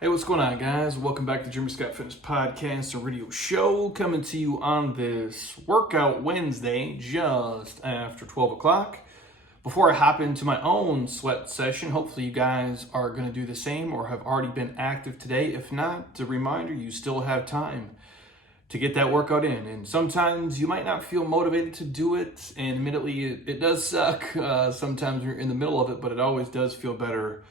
Hey, what's going on, guys? Welcome back to the Jimmy Scott Fitness Podcast and Radio Show, coming to you on this Workout Wednesday, just after 12 o'clock. Before I hop into my own sweat session, hopefully you guys are going to do the same or have already been active today. If not, a reminder, you still have time to get that workout in. And sometimes you might not feel motivated to do it, and admittedly, it does suck. Sometimes you're in the middle of it, but it always does feel better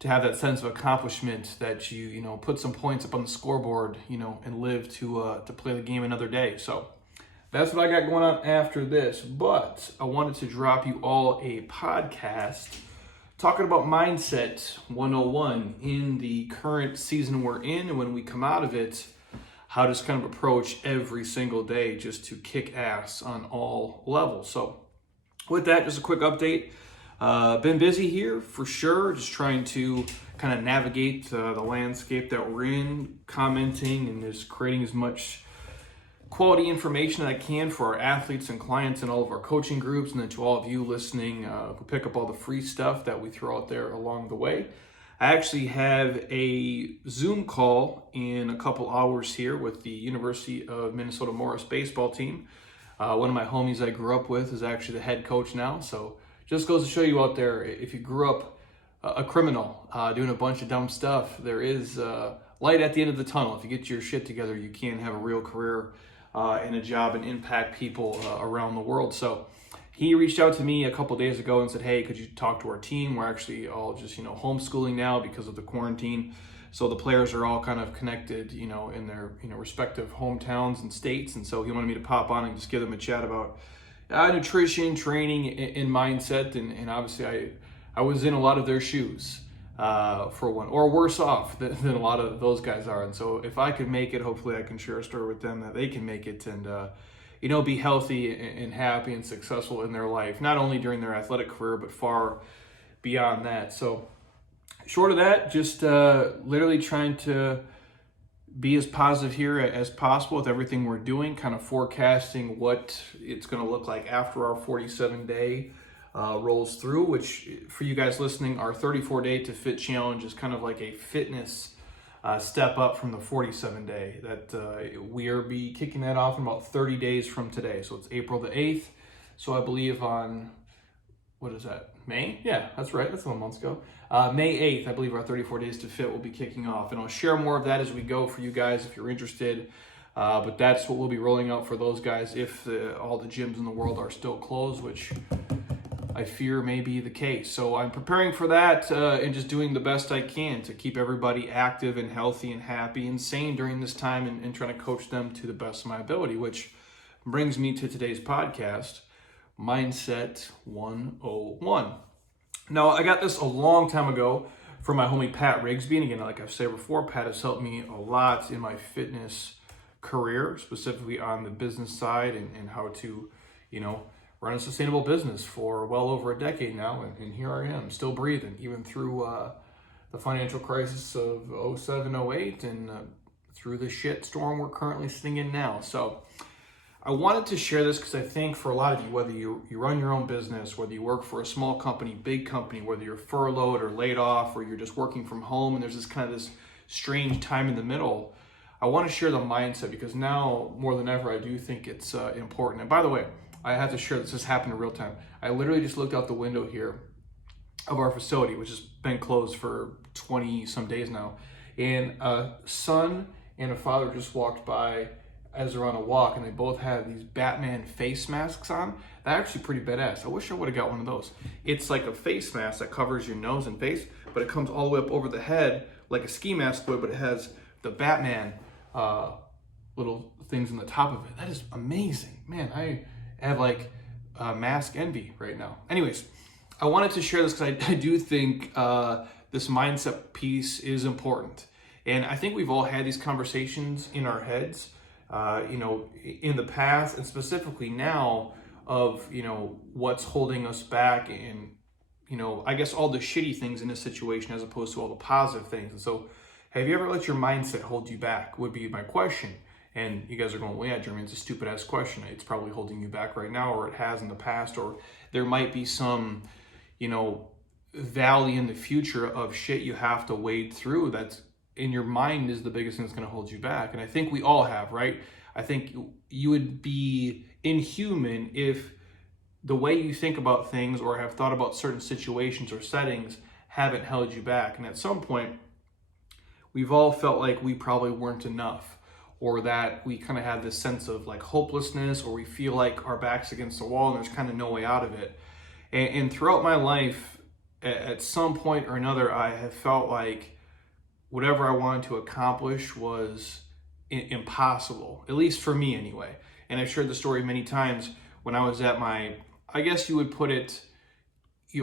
to have that sense of accomplishment that you put some points up on the scoreboard, and live to play the game another day. So that's what I got going on after this. But I wanted to drop you all a podcast talking about Mindset 101 in the current season we're in, and when we come out of it, how to just kind of approach every single day just to kick ass on all levels. So with that, just a quick update. Been busy here for sure, just trying to kind of navigate the landscape that we're in, commenting and just creating as much quality information that I can for our athletes and clients and all of our coaching groups, and then to all of you listening who pick up all the free stuff that we throw out there along the way. I actually have a Zoom call in a couple hours here with the University of Minnesota Morris baseball team. One of my homies I grew up with is actually the head coach now, so just goes to show you out there, if you grew up a criminal doing a bunch of dumb stuff, there is light at the end of the tunnel. If you get your shit together, you can have a real career and a job and impact people around the world. So he reached out to me a couple days ago and said, hey, could you talk to our team? We're actually all just, homeschooling now because of the quarantine. So the players are all kind of connected, in their, respective hometowns and states. And so he wanted me to pop on and just give them a chat about nutrition, training, and mindset, and obviously I was in a lot of their shoes for one, or worse off than a lot of those guys are. And so if I could make it, hopefully I can share a story with them that they can make it and be healthy and happy and successful in their life, not only during their athletic career but far beyond that. So short of that, just literally trying to be as positive here as possible with everything we're doing, kind of forecasting what it's going to look like after our 47-day rolls through, which for you guys listening, our 34-day to fit challenge is kind of like a fitness step up from the 47-day that we are be kicking that off in about 30 days from today. So it's April the 8th. So I believe on, what is that, May? Yeah, that's right. That's 1 month ago. May 8th, I believe our 34 Days to Fit will be kicking off. And I'll share more of that as we go for you guys if you're interested. But that's what we'll be rolling out for those guys if all the gyms in the world are still closed, which I fear may be the case. So I'm preparing for that and just doing the best I can to keep everybody active and healthy and happy and sane during this time and trying to coach them to the best of my ability, which brings me to today's podcast, Mindset 101. Now, I got this a long time ago from my homie Pat Rigsby, and again, like I've said before, Pat has helped me a lot in my fitness career, specifically on the business side and how to, run a sustainable business for well over a decade now, and here I am, still breathing, even through the financial crisis of 07, 08, and through the shit storm we're currently sitting in now. So I wanted to share this because I think for a lot of you, whether you run your own business, whether you work for a small company, big company, whether you're furloughed or laid off, or you're just working from home and there's this kind of this strange time in the middle, I want to share the mindset because now more than ever, I do think it's important. And by the way, I have to share this happened in real time. I literally just looked out the window here of our facility, which has been closed for 20 some days now. And a son and a father just walked by as they're on a walk, and they both have these Batman face masks on. They're actually pretty badass. I wish I would have got one of those. It's like a face mask that covers your nose and face, but it comes all the way up over the head like a ski mask would, but it has the Batman little things on the top of it. That is amazing. Man, I have like mask envy right now. Anyways, I wanted to share this because I do think this mindset piece is important. And I think we've all had these conversations in our heads in the past and specifically now of, what's holding us back and, I guess all the shitty things in this situation as opposed to all the positive things. And so have you ever let your mindset hold you back would be my question. And you guys are going, well, yeah, Jeremy, it's a stupid ass question. It's probably holding you back right now, or it has in the past, or there might be some, valley in the future of shit you have to wade through that's in your mind is the biggest thing that's going to hold you back. And I think we all have, right? I think you would be inhuman if the way you think about things or have thought about certain situations or settings haven't held you back. And at some point, we've all felt like we probably weren't enough, or that we kind of have this sense of like hopelessness, or we feel like our back's against the wall and there's kind of no way out of it. And throughout my life, at some point or another, I have felt like whatever I wanted to accomplish was impossible, at least for me anyway. And I've shared the story many times when I was at my, I guess you would put it,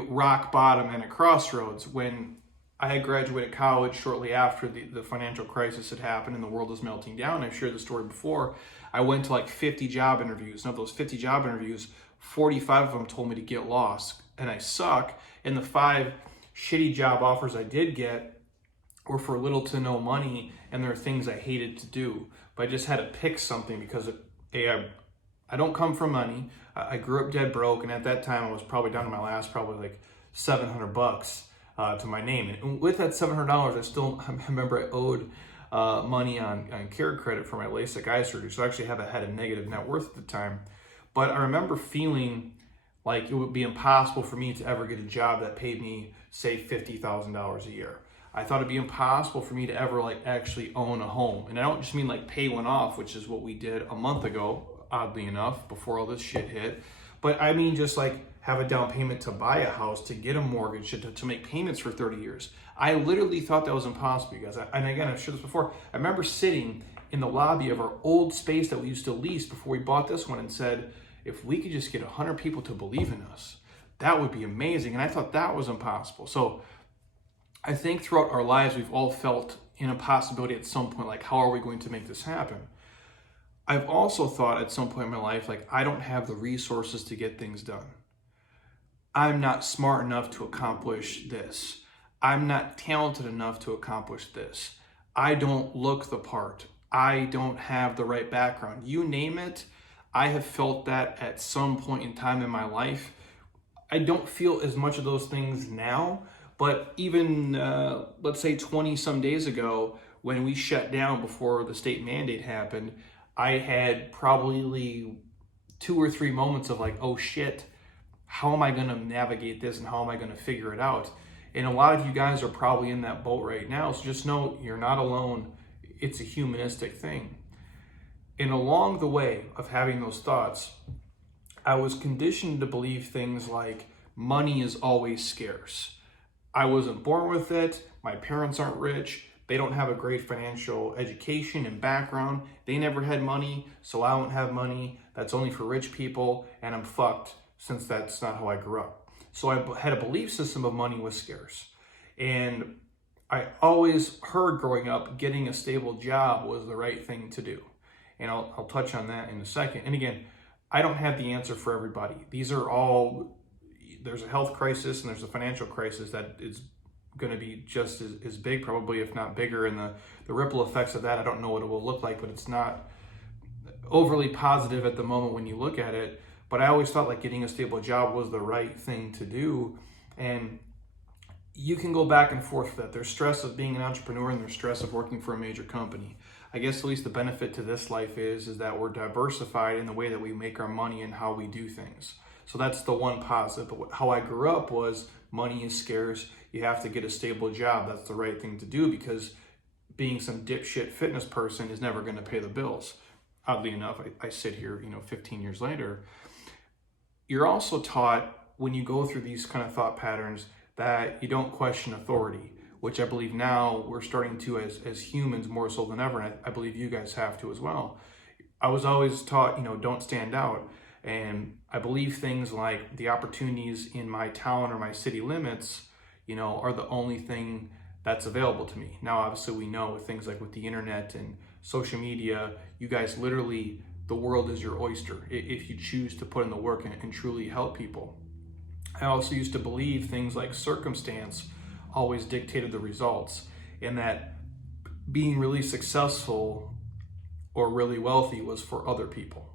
rock bottom and a crossroads, when I had graduated college shortly after the financial crisis had happened and the world was melting down. I've shared the story before. I went to like 50 job interviews, and of those 50 job interviews, 45 of them told me to get lost and I suck. And the 5 shitty job offers I did get were for little to no money, and there are things I hated to do. But I just had to pick something because I don't come from money. I grew up dead broke, and at that time I was probably down to my last probably like $700 to my name. And with that $700, I remember I owed money on care credit for my LASIK eye surgery. So I actually had a negative net worth at the time. But I remember feeling like it would be impossible for me to ever get a job that paid me, say, $50,000 a year. I thought it'd be impossible for me to ever like actually own a home. And I don't just mean like pay one off, which is what we did a month ago, oddly enough, before all this shit hit. But I mean just like have a down payment to buy a house, to get a mortgage, to make payments for 30 years. I literally thought that was impossible, you guys. And again, I've shared this before. I remember sitting in the lobby of our old space that we used to lease before we bought this one and said, if we could just get 100 people to believe in us, that would be amazing. And I thought that was impossible. So I think throughout our lives, we've all felt an impossibility at some point, like, how are we going to make this happen? I've also thought at some point in my life, like, I don't have the resources to get things done. I'm not smart enough to accomplish this. I'm not talented enough to accomplish this. I don't look the part. I don't have the right background. You name it, I have felt that at some point in time in my life. I don't feel as much of those things now, but even, let's say 20 some days ago, when we shut down before the state mandate happened, I had probably 2 or 3 moments of like, oh shit, how am I going to navigate this and how am I going to figure it out? And a lot of you guys are probably in that boat right now. So just know you're not alone. It's a humanistic thing. And along the way of having those thoughts, I was conditioned to believe things like money is always scarce. I wasn't born with it. My parents aren't rich. They don't have a great financial education and background. They never had money, so I won't have money. That's only for rich people, and I'm fucked since that's not how I grew up. So I had a belief system of money was scarce. And I always heard growing up getting a stable job was the right thing to do. And I'll touch on that in a second. And again, I don't have the answer for everybody. These are all, there's a health crisis and there's a financial crisis that is going to be just as big, probably, if not bigger. And the ripple effects of that, I don't know what it will look like, but it's not overly positive at the moment when you look at it. But I always thought like getting a stable job was the right thing to do. And you can go back and forth with that. There's stress of being an entrepreneur and there's stress of working for a major company. I guess at least the benefit to this life is that we're diversified in the way that we make our money and how we do things. So that's the one positive. But how I grew up was money is scarce. You have to get a stable job. That's the right thing to do because being some dipshit fitness person is never going to pay the bills. Oddly enough, I sit here, 15 years later. You're also taught when you go through these kind of thought patterns that you don't question authority, which I believe now we're starting to as humans more so than ever. And I believe you guys have to as well. I was always taught, don't stand out. And I believe things like the opportunities in my town or my city limits, are the only thing that's available to me. Now, obviously we know with things like with the internet and social media, you guys literally, the world is your oyster if you choose to put in the work and truly help people. I also used to believe things like circumstance always dictated the results, and that being really successful or really wealthy was for other people.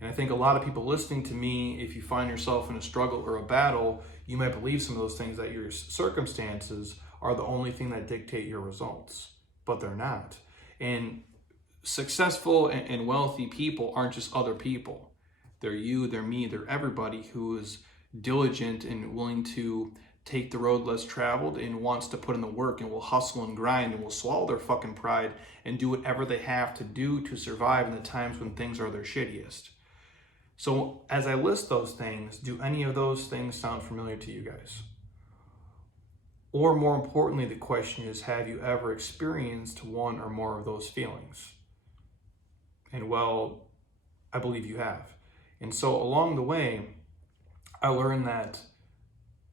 And I think a lot of people listening to me, if you find yourself in a struggle or a battle, you might believe some of those things, that your circumstances are the only thing that dictate your results. but they're not. And successful and wealthy people aren't just other people. They're you, they're me, they're everybody who is diligent and willing to take the road less traveled and wants to put in the work and will hustle and grind and will swallow their fucking pride and do whatever they have to do to survive in the times when things are their shittiest. So as I list those things, do any of those things sound familiar to you guys? Or more importantly, the question is, have you ever experienced one or more of those feelings? And well, I believe you have. And so along the way, I learned that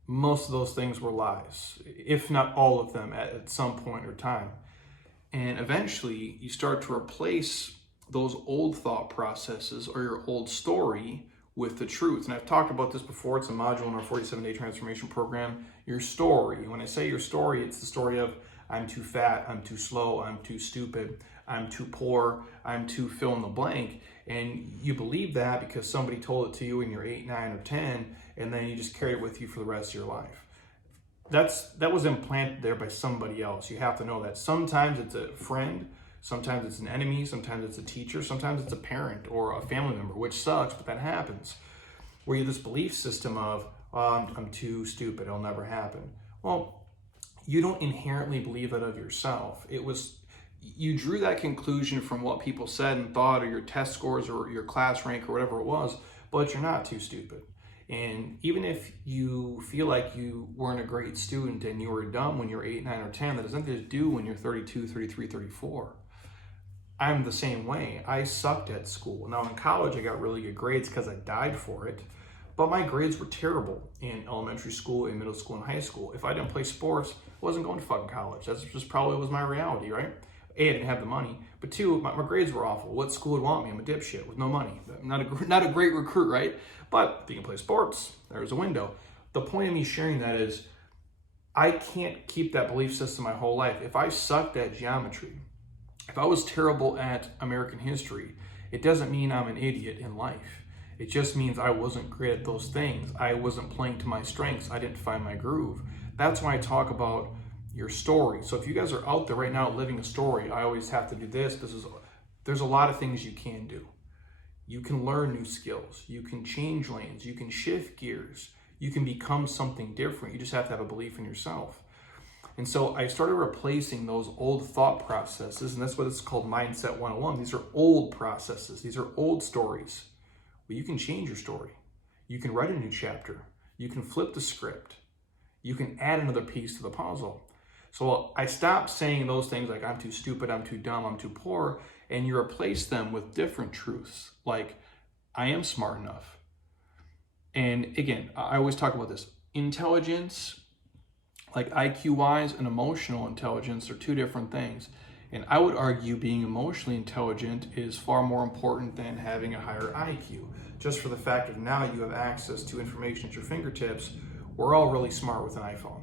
most of those things were lies, if not all of them at some point or time. And eventually you start to replace those old thought processes or your old story with the truth. And I've talked about this before. It's a module in our 47-day transformation program. Your story. When I say your story, it's the story of I'm too fat, I'm too slow, I'm too stupid, I'm too poor, I'm too fill in the blank. And you believe that because somebody told it to you when you're 8, 9, or 10, and then you just carry it with you for the rest of your life. That was implanted there by somebody else. You have to know that. Sometimes it's a friend, sometimes it's an enemy, sometimes it's a teacher, sometimes it's a parent or a family member, which sucks, but that happens. Where you have this belief system of, oh, I'm too stupid, it'll never happen. Well, you don't inherently believe that of yourself. You drew that conclusion from what people said and thought, or your test scores, or your class rank, or whatever it was, but you're not too stupid. And even if you feel like you weren't a great student and you were dumb when you were 8, 9, or 10, that has nothing to do when you're 32, 33, 34. I'm the same way. I sucked at school. Now in college, I got really good grades because I died for it, but my grades were terrible in elementary school, in middle school, and high school. If I didn't play sports, I wasn't going to fucking college. That's just probably was my reality, right? A, I didn't have the money, but two, my grades were awful. What school would want me? I'm a dipshit with no money. Not a great recruit, right? But if you can play sports, there's a window. The point of me sharing that is I can't keep that belief system my whole life. If I sucked at geometry, if I was terrible at American history, it doesn't mean I'm an idiot in life. It just means I wasn't great at those things. I wasn't playing to my strengths. I didn't find my groove. That's why I talk about your story. So if you guys are out there right now living a story, I always have to do this. There's a lot of things you can do. You can learn new skills. You can change lanes. You can shift gears. You can become something different. You just have to have a belief in yourself. And so I started replacing those old thought processes, and that's what it's called Mindset 101. These are old processes. These are old stories. Well, you can change your story. You can write a new chapter. You can flip the script. You can add another piece to the puzzle. So I stopped saying those things like I'm too stupid, I'm too dumb, I'm too poor, and you replace them with different truths, like I am smart enough. And again, I always talk about this. Intelligence, like IQ-wise, and emotional intelligence are two different things. And I would argue being emotionally intelligent is far more important than having a higher IQ. Just for the fact that now you have access to information at your fingertips. We're all really smart with an iPhone.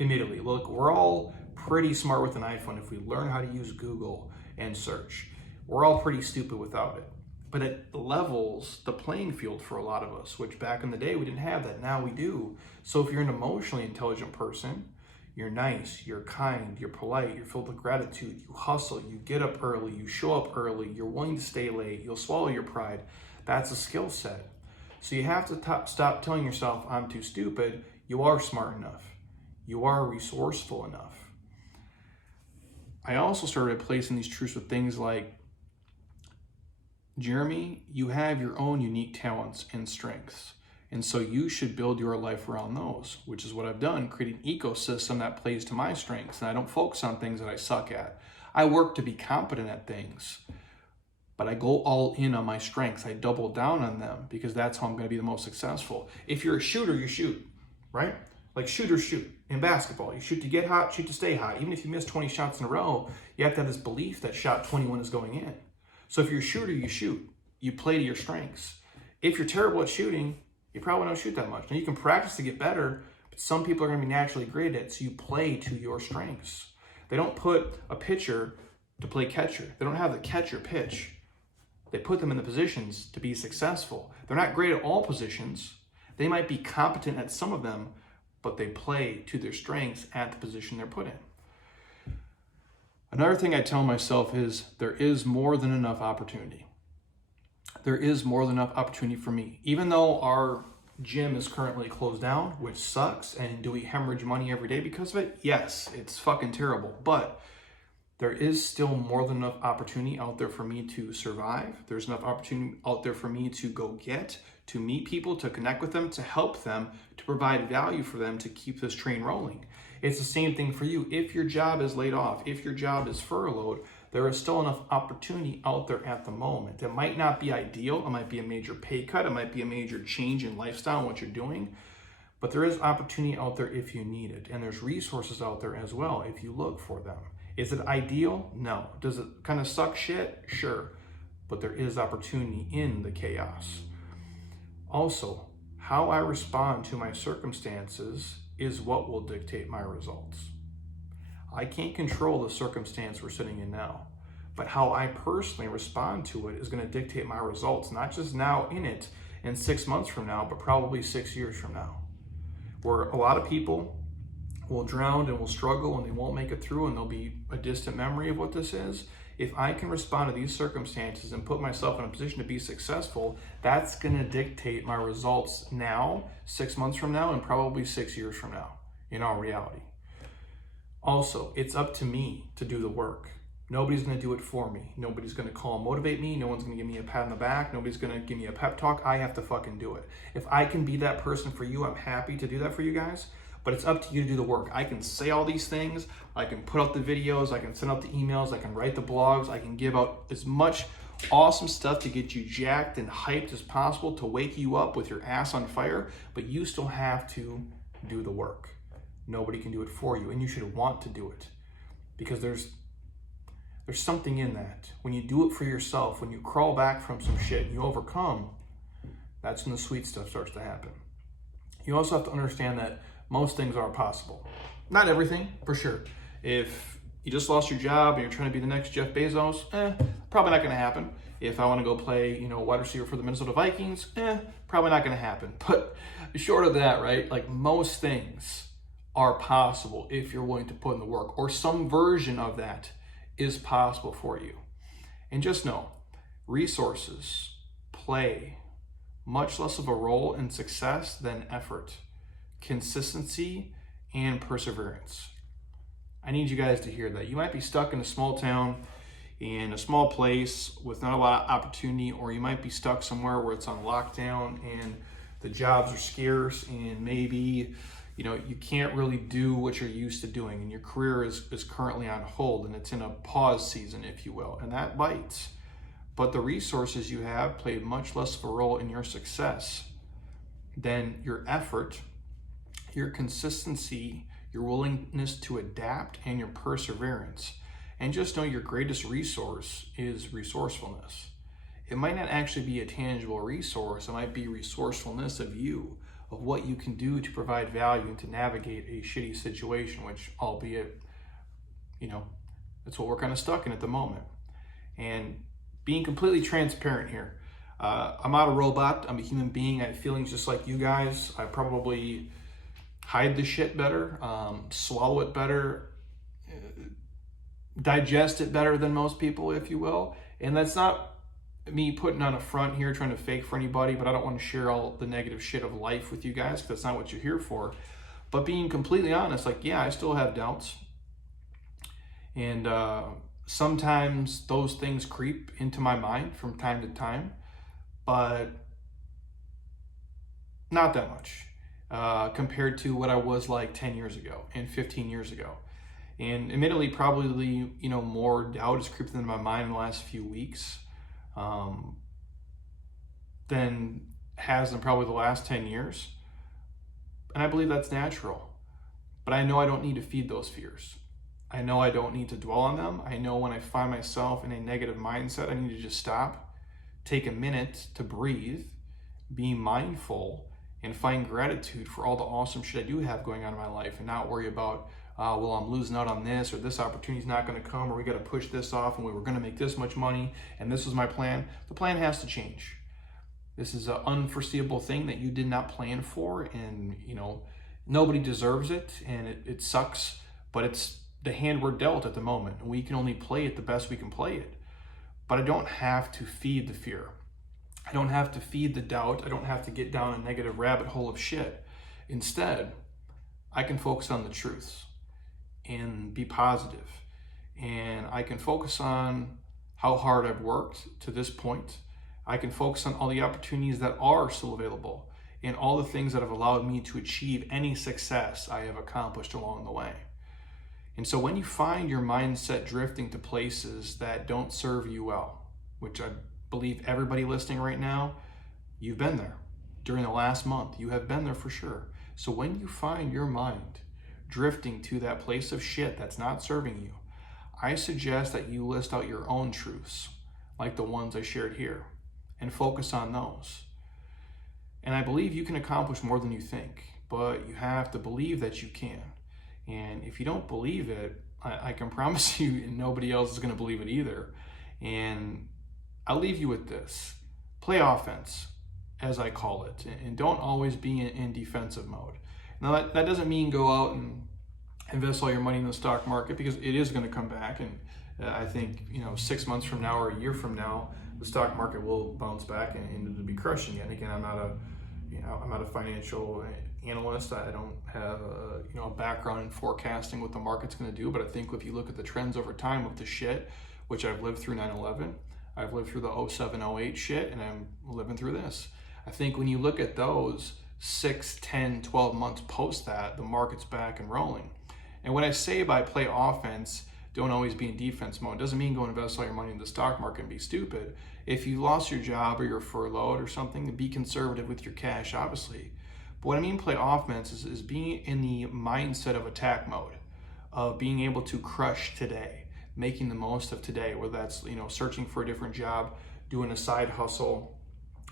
Admittedly, look, we're all pretty smart with an iPhone if we learn how to use Google and search. We're all pretty stupid without it. But it levels the playing field for a lot of us, which back in the day we didn't have that. Now we do. So if you're an emotionally intelligent person, you're nice, you're kind, you're polite, you're filled with gratitude, you hustle, you get up early, you show up early, you're willing to stay late, you'll swallow your pride. That's a skill set. So you have to stop telling yourself, I'm too stupid. You are smart enough. You are resourceful enough. I also started replacing these truths with things like, Jeremy, you have your own unique talents and strengths. And so you should build your life around those, which is what I've done, create an ecosystem that plays to my strengths. And I don't focus on things that I suck at. I work to be competent at things, but I go all in on my strengths. I double down on them because that's how I'm going to be the most successful. If you're a shooter, you shoot, right? Like shooters shoot. In basketball, you shoot to get hot, shoot to stay hot. Even if you miss 20 shots in a row, you have to have this belief that shot 21 is going in. So if you're a shooter, you shoot. You play to your strengths. If you're terrible at shooting, you probably don't shoot that much. Now you can practice to get better, but some people are going to be naturally great at it, so you play to your strengths. They don't put a pitcher to play catcher. They don't have the catcher pitch. They put them in the positions to be successful. They're not great at all positions. They might be competent at some of them, but they play to their strengths at the position they're put in. Another thing I tell myself is there is more than enough opportunity. There is more than enough opportunity for me. Even though our gym is currently closed down, which sucks, and do we hemorrhage money every day because of it? Yes, it's fucking terrible. But there is still more than enough opportunity out there for me to survive. There's enough opportunity out there for me to go get, to meet people, to connect with them, to help them, to provide value for them, to keep this train rolling. It's the same thing for you. If your job is laid off, if your job is furloughed, there is still enough opportunity out there at the moment. It might not be ideal. It might be a major pay cut. It might be a major change in lifestyle and what you're doing. But there is opportunity out there if you need it. And there's resources out there as well if you look for them. Is it ideal? No. Does it kind of suck shit? Sure. But there is opportunity in the chaos. Also, how I respond to my circumstances is what will dictate my results. I can't control the circumstance we're sitting in now, but how I personally respond to it is going to dictate my results, not just now in it and 6 months from now, but probably 6 years from now. Where a lot of people will drown and will struggle and they won't make it through and there'll be a distant memory of what this is. If I can respond to these circumstances and put myself in a position to be successful, that's going to dictate my results now, 6 months from now, and probably 6 years from now, in all reality. Also, it's up to me to do the work. Nobody's going to do it for me. Nobody's going to call and motivate me. No one's going to give me a pat on the back. Nobody's going to give me a pep talk. I have to fucking do it. If I can be that person for you, I'm happy to do that for you guys. But it's up to you to do the work. I can say all these things. I can put out the videos. I can send out the emails. I can write the blogs. I can give out as much awesome stuff to get you jacked and hyped as possible to wake you up with your ass on fire. But you still have to do the work. Nobody can do it for you. And you should want to do it. Because there's something in that. When you do it for yourself, when you crawl back from some shit and you overcome, that's when the sweet stuff starts to happen. You also have to understand that most things are possible. Not everything, for sure. If you just lost your job and you're trying to be the next Jeff Bezos, probably not going to happen. If I want to go play, wide receiver for the Minnesota Vikings, probably not going to happen. But short of that, right? Like most things are possible if you're willing to put in the work, or some version of that is possible for you. And just know, resources play much less of a role in success than effort, consistency, and perseverance. I need you guys to hear that. You might be stuck in a small town, in a small place with not a lot of opportunity, or you might be stuck somewhere where it's on lockdown and the jobs are scarce and maybe you can't really do what you're used to doing and your career is currently on hold and it's in a pause season, if you will, and that bites. But the resources you have play much less of a role in your success than your effort, your consistency, your willingness to adapt, and your perseverance. And just know your greatest resource is resourcefulness. It might not actually be a tangible resource. It might be resourcefulness of you, of what you can do to provide value and to navigate a shitty situation, which albeit, that's what we're kind of stuck in at the moment. And being completely transparent here, I'm not a robot. I'm a human being. I have feelings just like you guys. I probably hide the shit better, swallow it better, digest it better than most people, if you will. And that's not me putting on a front here trying to fake for anybody, but I don't want to share all the negative shit of life with you guys because that's not what you're here for. But being completely honest, I still have doubts. And sometimes those things creep into my mind from time to time, but not that much compared to what I was like 10 years ago and 15 years ago. And admittedly, probably, more doubt has creeped into my mind in the last few weeks than has in probably the last 10 years. And I believe that's natural. But I know I don't need to feed those fears. I know I don't need to dwell on them. I know when I find myself in a negative mindset, I need to just stop, take a minute to breathe, be mindful, and find gratitude for all the awesome shit I do have going on in my life and not worry about, I'm losing out on this, or this opportunity's not going to come, or we got to push this off, and we were going to make this much money, and this was my plan. The plan has to change. This is an unforeseeable thing that you did not plan for, and nobody deserves it, and it sucks, but it's the hand we're dealt at the moment, and we can only play it the best we can play it. But I don't have to feed the fear. I don't have to feed the doubt. I don't have to get down a negative rabbit hole of shit. Instead, I can focus on the truths and be positive. And I can focus on how hard I've worked to this point. I can focus on all the opportunities that are still available and all the things that have allowed me to achieve any success I have accomplished along the way. And so when you find your mindset drifting to places that don't serve you well, which I believe everybody listening right now, you've been there. During the last month, you have been there for sure. So when you find your mind drifting to that place of shit that's not serving you, I suggest that you list out your own truths, like the ones I shared here, and focus on those. And I believe you can accomplish more than you think, but you have to believe that you can. And if you don't believe it, I can promise you nobody else is going to believe it either. And I'll leave you with this. Play offense, as I call it, and don't always be in defensive mode. Now, that doesn't mean go out and invest all your money in the stock market, because it is going to come back. And I think, 6 months from now or a year from now, the stock market will bounce back and it'll be crushing it. And again, I'm not a financial analyst. I don't have a background in forecasting what the market's going to do. But I think if you look at the trends over time of the shit, which I've lived through 9/11, I've lived through the 07, 08 shit, and I'm living through this. I think when you look at those 6, 10, 12 months post that, the market's back and rolling. And when I say by play offense, don't always be in defense mode, doesn't mean go invest all your money in the stock market and be stupid. If you lost your job or you're furloughed or something, be conservative with your cash, obviously. But what I mean play offense is being in the mindset of attack mode, of being able to crush today, making the most of today, whether that's searching for a different job, doing a side hustle,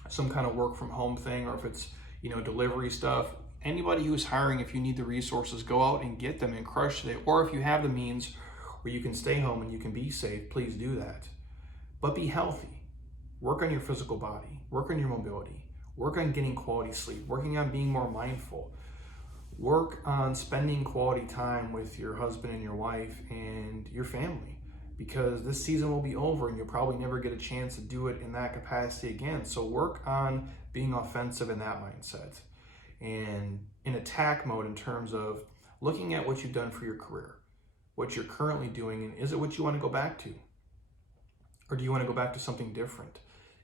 some kind of work from home thing, or if it's delivery stuff. Anybody who's hiring, if you need the resources, go out and get them and crush today. Or if you have the means where you can stay home and you can be safe, please do that. But be healthy. Work on your physical body. Work on your mobility. Work on getting quality sleep. Working on being more mindful. Work on spending quality time with your husband and your wife and your family, because this season will be over and you'll probably never get a chance to do it in that capacity again. So work on being offensive in that mindset and in attack mode in terms of looking at what you've done for your career, what you're currently doing, and is it what you want to go back to? Or do you want to go back to something different?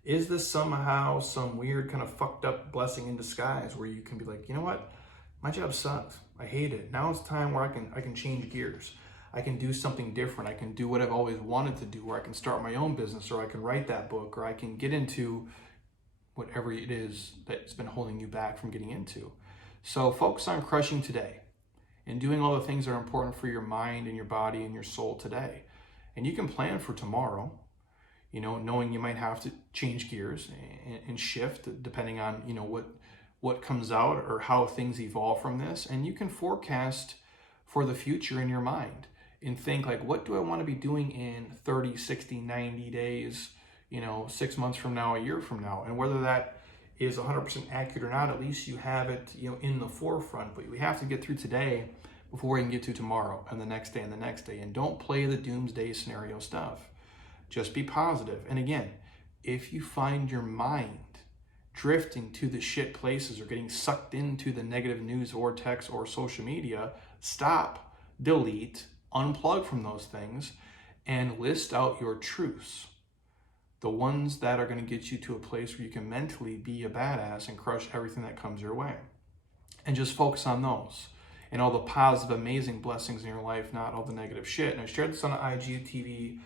Is this somehow some weird kind of fucked up blessing in disguise where you can be like, you know what? My job sucks. I hate it. Now it's time where I can change gears. I can do something different. I can do what I've always wanted to do, or I can start my own business, or I can write that book, or I can get into whatever it is that's been holding you back from getting into. So focus on crushing today and doing all the things that are important for your mind and your body and your soul today. And you can plan for tomorrow, knowing you might have to change gears and shift depending on, what comes out or how things evolve from this. And you can forecast for the future in your mind and think like, what do I want to be doing in 30, 60, 90 days, 6 months from now, a year from now? And whether that is 100% accurate or not, at least you have it, in the forefront. But we have to get through today before we can get to tomorrow and the next day and the next day. And don't play the doomsday scenario stuff. Just be positive. And again, if you find your mind drifting to the shit places or getting sucked into the negative news vortex or social media, stop, delete, unplug from those things, and list out your truths. The ones that are going to get you to a place where you can mentally be a badass and crush everything that comes your way. And just focus on those and all the positive, amazing blessings in your life, not all the negative shit. And I shared this on an IGTV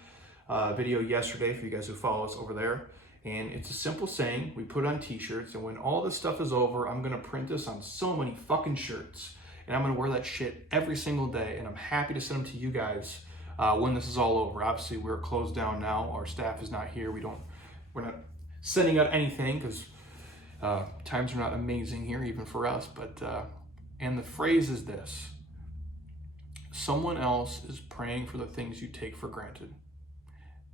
video yesterday for you guys who follow us over there. And it's a simple saying. We put it on t-shirts, and when all this stuff is over, I'm going to print this on so many fucking shirts. And I'm going to wear that shit every single day. And I'm happy to send them to you guys when this is all over. Obviously, we're closed down now. Our staff is not here. We're not sending out anything because times are not amazing here, even for us. But and the phrase is this: someone else is praying for the things you take for granted.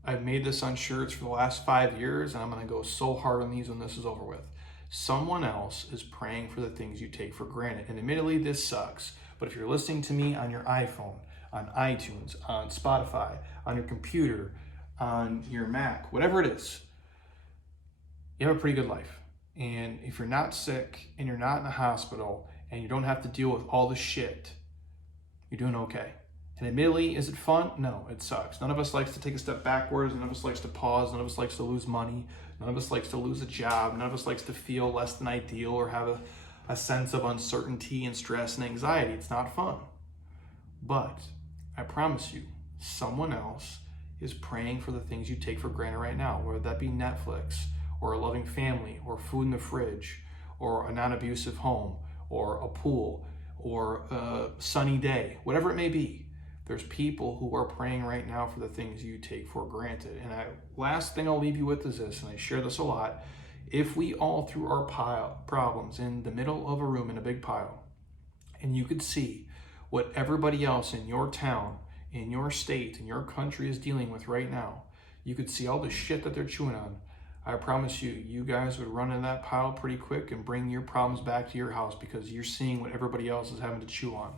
I've made this on shirts for the last 5 years, and I'm going to go so hard on these when this is over with. Someone else is praying for the things you take for granted. And admittedly, this sucks. But if you're listening to me on your iPhone, on iTunes, on Spotify, on your computer, on your Mac, whatever it is, you have a pretty good life. And if you're not sick and you're not in a hospital and you don't have to deal with all the shit, you're doing okay. And admittedly, is it fun? No, it sucks. None of us likes to take a step backwards. None of us likes to pause. None of us likes to lose money. None of us likes to lose a job. None of us likes to feel less than ideal or have a sense of uncertainty and stress and anxiety. It's not fun. But I promise you, someone else is praying for the things you take for granted right now, whether that be Netflix or a loving family or food in the fridge or a non-abusive home or a pool or a sunny day, whatever it may be. There's people who are praying right now for the things you take for granted. And last thing I'll leave you with is this, and I share this a lot. If we all threw our problems in the middle of a room in a big pile, and you could see what everybody else in your town, in your state, in your country is dealing with right now, you could see all the shit that they're chewing on. I promise you, you guys would run in that pile pretty quick and bring your problems back to your house because you're seeing what everybody else is having to chew on.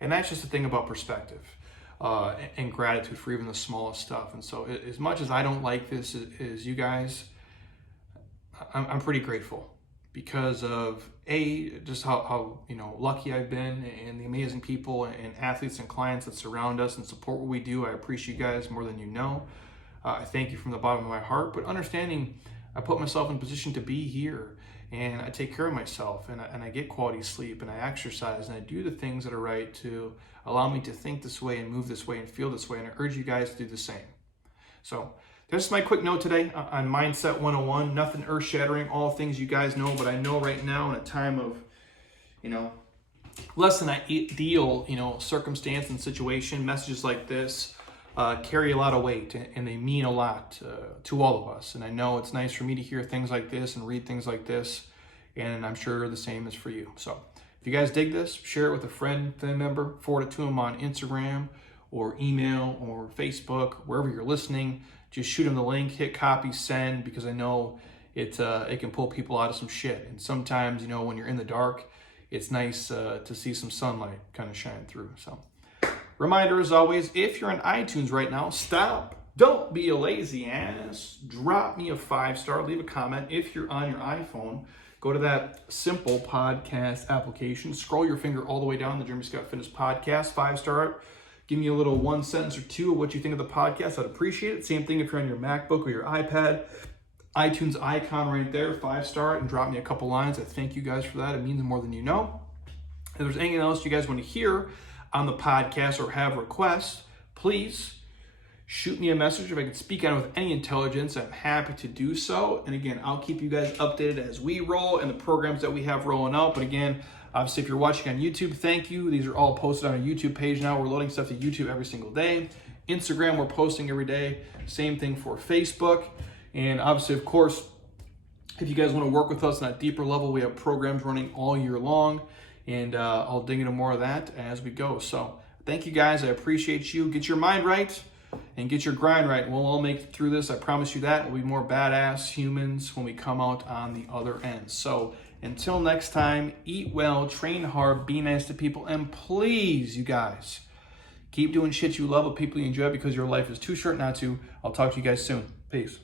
And that's just the thing about perspective and gratitude for even the smallest stuff. And so as much as I don't like this as you guys, I'm pretty grateful because of just how lucky I've been and the amazing people and athletes and clients that surround us and support what we do. I appreciate you guys more than you know. I thank you from the bottom of my heart, but understanding I put myself in a position to be here and I take care of myself and I get quality sleep and I exercise and I do the things that are right to allow me to think this way and move this way and feel this way. And I urge you guys to do the same. So that's my quick note today on Mindset 101. Nothing earth shattering, all things you guys know, but I know right now in a time of, less than ideal, circumstance and situation, messages like this carry a lot of weight and they mean a lot to all of us. And I know it's nice for me to hear things like this and read things like this, and I'm sure the same is for you. So if you guys dig this, share it with a friend, family member, forward it to them on Instagram or email or Facebook, wherever you're listening. Just shoot them the link, hit copy, send, because I know it can pull people out of some shit. And sometimes, when you're in the dark, it's nice to see some sunlight kind of shine through. So reminder, as always, if you're on iTunes right now, stop. Don't be a lazy ass. Drop me a 5-star. Leave a comment. If you're on your iPhone, go to that simple podcast application. Scroll your finger all the way down the Jeremy Scott Fitness Podcast. 5-star. Give me a little 1 sentence or 2 of what you think of the podcast. I'd appreciate it. Same thing if you're on your MacBook or your iPad. iTunes icon right there. 5-star and drop me a couple lines. I thank you guys for that. It means more than you know. If there's anything else you guys want to hear on the podcast or have requests, please shoot me a message. If I can speak on it with any intelligence, I'm happy to do so. And again, I'll keep you guys updated as we roll and the programs that we have rolling out. But again, obviously, if you're watching on YouTube, thank you. These are all posted on our YouTube page now. We're loading stuff to YouTube every single day. Instagram, we're posting every day. Same thing for Facebook. And obviously, of course, if you guys want to work with us on a deeper level, we have programs running all year long. And I'll dig into more of that as we go. So thank you guys. I appreciate you. Get your mind right and get your grind right. We'll all make it through this. I promise you that. We'll be more badass humans when we come out on the other end. So until next time, eat well, train hard, be nice to people, and please, you guys, keep doing shit you love with people you enjoy because your life is too short not to. I'll talk to you guys soon. Peace.